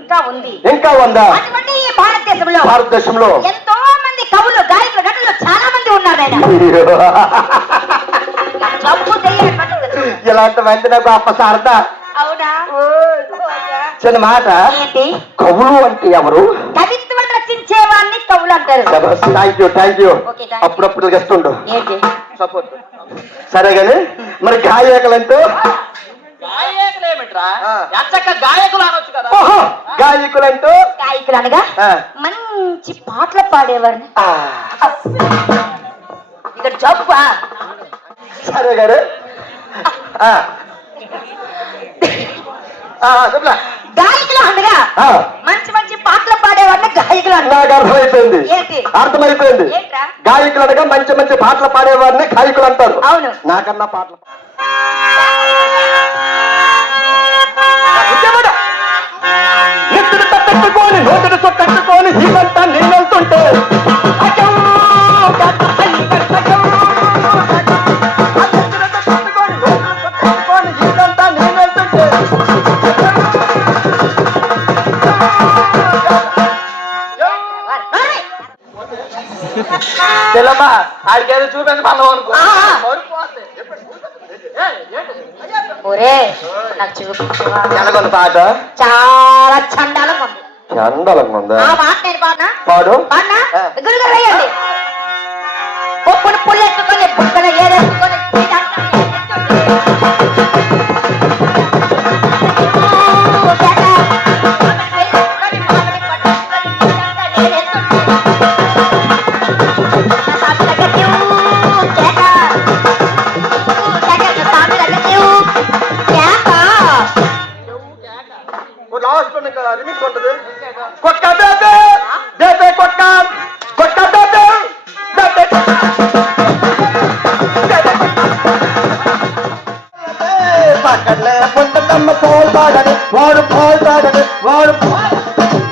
ఇంకా ఉంది. ఇంకా ఉందా? అటువంటి ఈ భారతదేశంలో ఎంతో మంది కవులు, గాయకులు, నటులు చాలా మంది ఉన్నారు. ఇలాంటి మంది నాకు అప్పసారద. అవునా? చిన్న మాట, కవులు అంటే ఎవరు? కవిత్వం రచించే వాడిని కవులు అంటారు. Thank you. అప్పుడప్పుడు గెస్తుండు సపోర్ట్. సరే గాని మరి గాయకులంటూ గాయకులంటూ గాయకులు అనగా మంచి పాటలు పాడేవారు. ఇక్కడ చెప్ప. సరే గారు గాయకులు అనగా మంచి మంచి పాటలు పాడేవాడిని గాయకులు. నాకు అర్థమైపోయింది. అర్థమైపోయింది. గాయకులు అనగా మంచి మంచి పాటలు పాడేవాడిని గాయకులు అంటారు. అవును. నాకన్నా పాటలు నెత్తులు తట్టుకొని నోటును తట్టుకొని ఇదంతా నేను వెళ్తుంటే ఇదంతా నేను వెళ్తుంటే తెలమ్మా ఆడికేదో చూపించి మనం అనుకో. పాట చాలా చండాలంగా ఉంది. చండాలంగా ఉందా? మాట నేను పాడనా? పాడు. గురుగారు వేయండి. పొప్పును పుల్లెట్టుకొని బుక్కన ఏదేసుకొని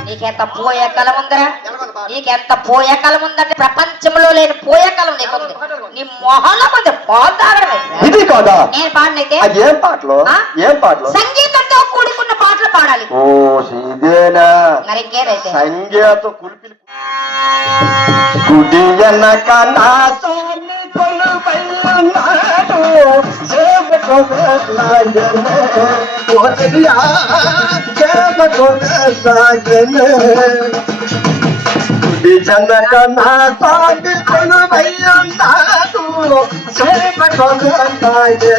నీకెంత పోయే కలం ఉందరా? నీకెంత పోయే కలం ఉందంటే ప్రపంచంలో లేని పోయే కలం నీకుంది. నీ మొహంలో కొంచెం పోతాగడమే. ఇది కాదా నేను పాడినైతే? ఏం పాటలు? ఏం పాటలు? సంగీతంతో కూడుకున్న పాటలు పాడాలి. ఓ ఇదేనా? మరి ఇంకేదైతే సంగీతం కులిపి గుడి వెనక నా సామి కొలువైనాడు గుడి జనక నా సామి కొలువైనాడు సేవ కొలువైనాడు.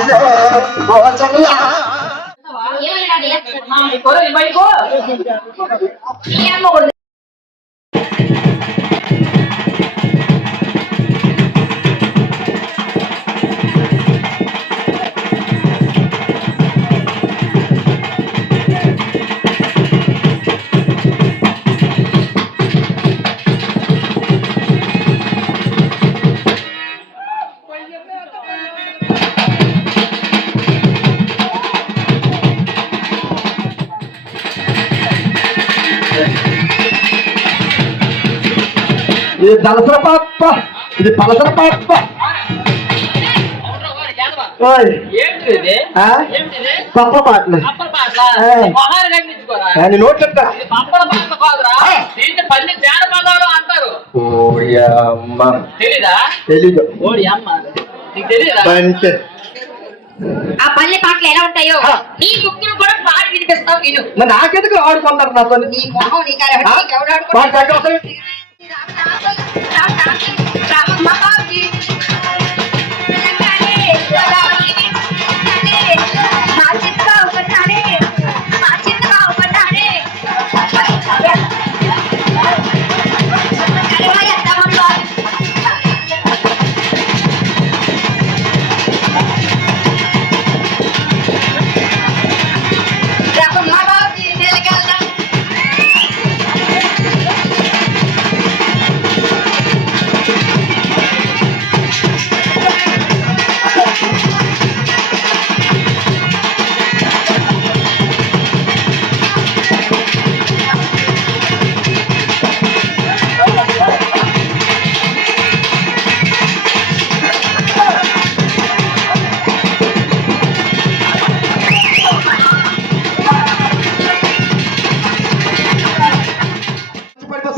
ఇది దళసర పాప, ఇది పలసర పాప. ఏంటిది పప్ప పాటలు అప్పల పాటల మొహాలు కనిపించుకోరా నోట్ చెప్తా అప్పల పాటలు కాదురా దీన్ని పల్లి జానపదాలు అంటారు తెలీదా తెలీదు ఓడి అమ్మ నీకు తెలీదా అంతే ఆ పల్లె పాటలు ఎలా ఉంటాయో నీ గుర్తులు కూడా పాడి వినిపిస్తావు నేను మరి నాకెందుకు ఆడుకుంటారు నాతో నీ మొహం నీ కాదు ఎవడు ఆడుకుంటాడు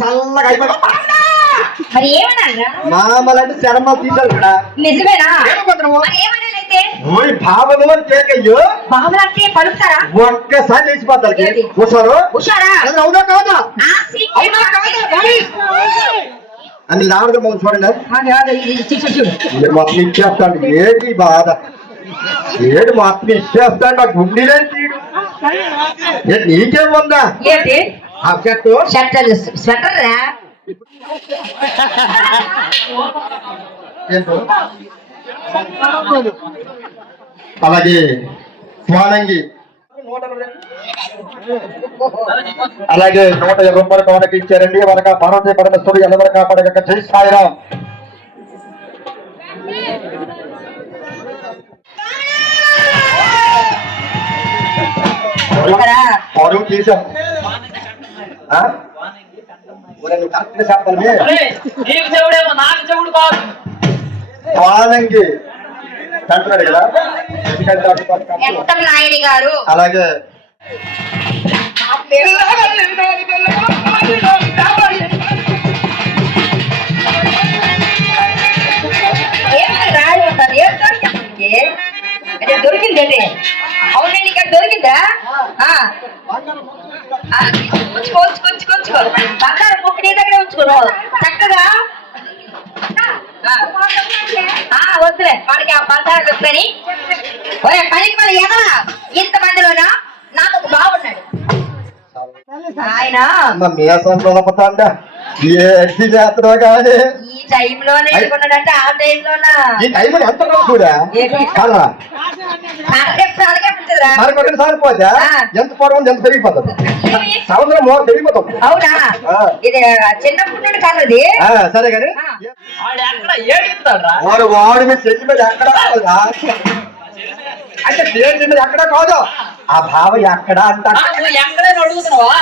చల్లగా అయిపోయి మరి ఏమన్నా మామలంటే శరమ తీసారు ఇక్కడ నిజమేనా ఏమనుకుంటున్నావు? మరి ఏమనాలైతే ఓయ్ భావను కేకయ్యో బాబులంటే పలుకుతారా ఒక్కసారి తెలిసిపోతారు ఏంటి? కూర్చోరు హుషారా అవునా కాదా ఆ సీక్రెట్ అని లావడ మొదలు చూడండి చూడు మొత్తం ఇచ్చేస్తాడు ఏంటి బాధ ఏడు మొత్తం ఇచ్చేస్తాడు నా గుండెలే తీడు నీకేముందా ఏంటి ఆ చెట్టు షట్టర్ స్వెటర్ రా ఏంటో అలాగే స్వానంగి అలాగే 150 రూపాయలు కావడానికి ఇచ్చారండి వాళ్ళకి పార్వతీ పరమేశ్వరుడు ఎవరు కాపాడక జై సాయిరాం పరువు తీసాం కరెక్ట్ చెప్పాలి నీకు చెవుడేమో నాకు చెవుడు కాదు స్వానంగి అంటున్నాడు కదా నాయుడు గారు అలాగే దొరికిందండి అవునండి ఇక్కడ దొరికిందా ఉంచుకో బంగారం ముక్కు నీ దగ్గర ఉంచుకో చక్కగా వద్దులే వాడికి ఆ బంగారం వద్దని పనికి మన ఏమా ఇంత మందిలోనా నాకు ఒక బాగున్నాడు ఆయన ఏంటి చేస్తాడో కానీ ఈ టైంలోనే ఎదుర్కొన్నాడంటే ఆ టైంలోనా ఈ టైం ఎంత కూడా మరొకటి సారిపోతే ఎంత పొడవు ఎంత పెరిగిపోతుంది సంవత్సరం మోర్ పెరిగిపోతుంది అవునా ఇది చిన్నప్పటి నుండి కాదది సరే కానీ వాడు వాడి మీద చెల్లి మీద ఎక్కడ అంటే దేవుడి మీద ఎక్కడ కాదు ఆ భావ ఎక్కడ అంట ఎక్కడైనా అడుగుతున్నావా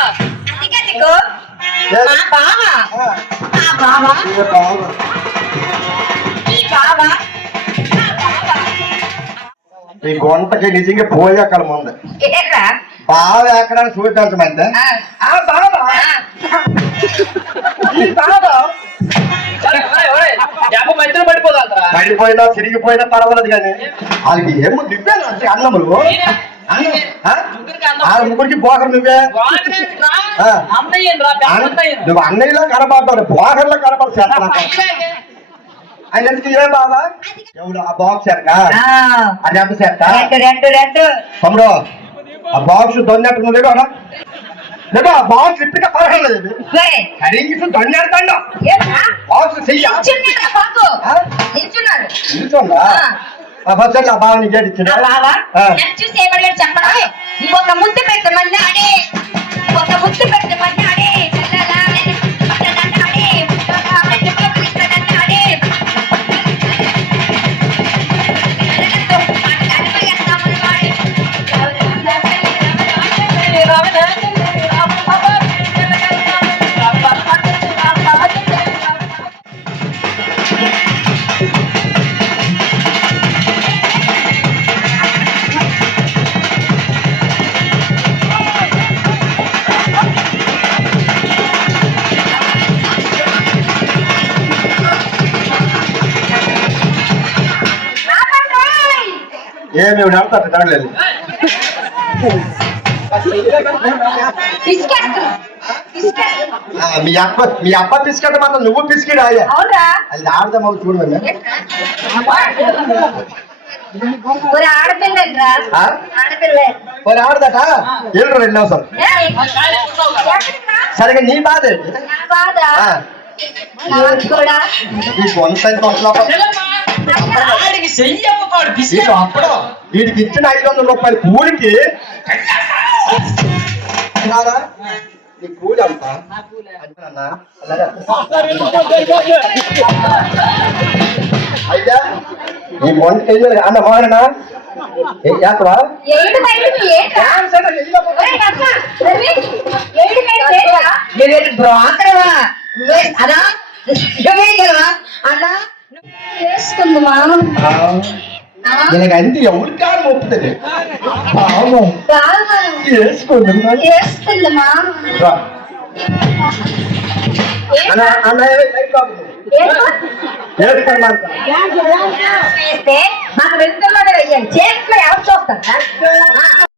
ఈ గొంటకి నిజంగా పోయాకల ముందు బాగా ఎక్కడ చూపించమంటే పడిపోయినా తిరిగిపోయినా పర్వాలేదు కానీ వాళ్ళకి ఏమో దివ్యాను అన్నములు ముగ్గురికి పోకరు నువ్వే నువ్వు అన్నయ్యలో కనపడతావు పోకర్లో కనపడ ఆయన ఎందుకు ఏ బాబా ఎవడు ఆ బాక్స్ ఎక్క అది ఎంత సెట్ తమ్ముడు ఆ బాక్స్ దొన్నట్టు నువ్వు లేడు లేదా ఆ బాక్స్ ఇప్పటికే పర్వాలేదు కనీసం దొన్నెడతాడు బాక్స్ చెయ్యా నిల్చుందా ఆ బావని గేటిచ్చిన చూసి ఏమడిగాడు చెప్పడా ఒక ముద్దు పెట్టమన్నాడే ఒక ముద్దు పెట్టమన్నాడే ఏమి ఆడతారు తగలేదు మీ అప్ప పిసికట్ట మాత్రం నువ్వు పిసికిడు అయ్యా అవునా అది ఆడదాం చూడు ఆడపిల్లంట్రా ఆడపిల్ల ఆడదట ఎల్లు 2 అవసరం సరిగా నీ బాధ బాధ కూడా ఈ కొంత అప్పుడు వీడికి ఇచ్చిన 500 రూపాయల కూలికి నీ కూలి అంత అయితే ఈ వంట అన్న మాడనా యాత్రా అదా అన్నా వేసుకుందామా எனக்கு அஞ்சு எவ்வளவு காலம் ஒப்புதது பாவம் వేసుకుందామా మాకు వెళ్తున్నా చేతిలో ఎవరు చూస్తారా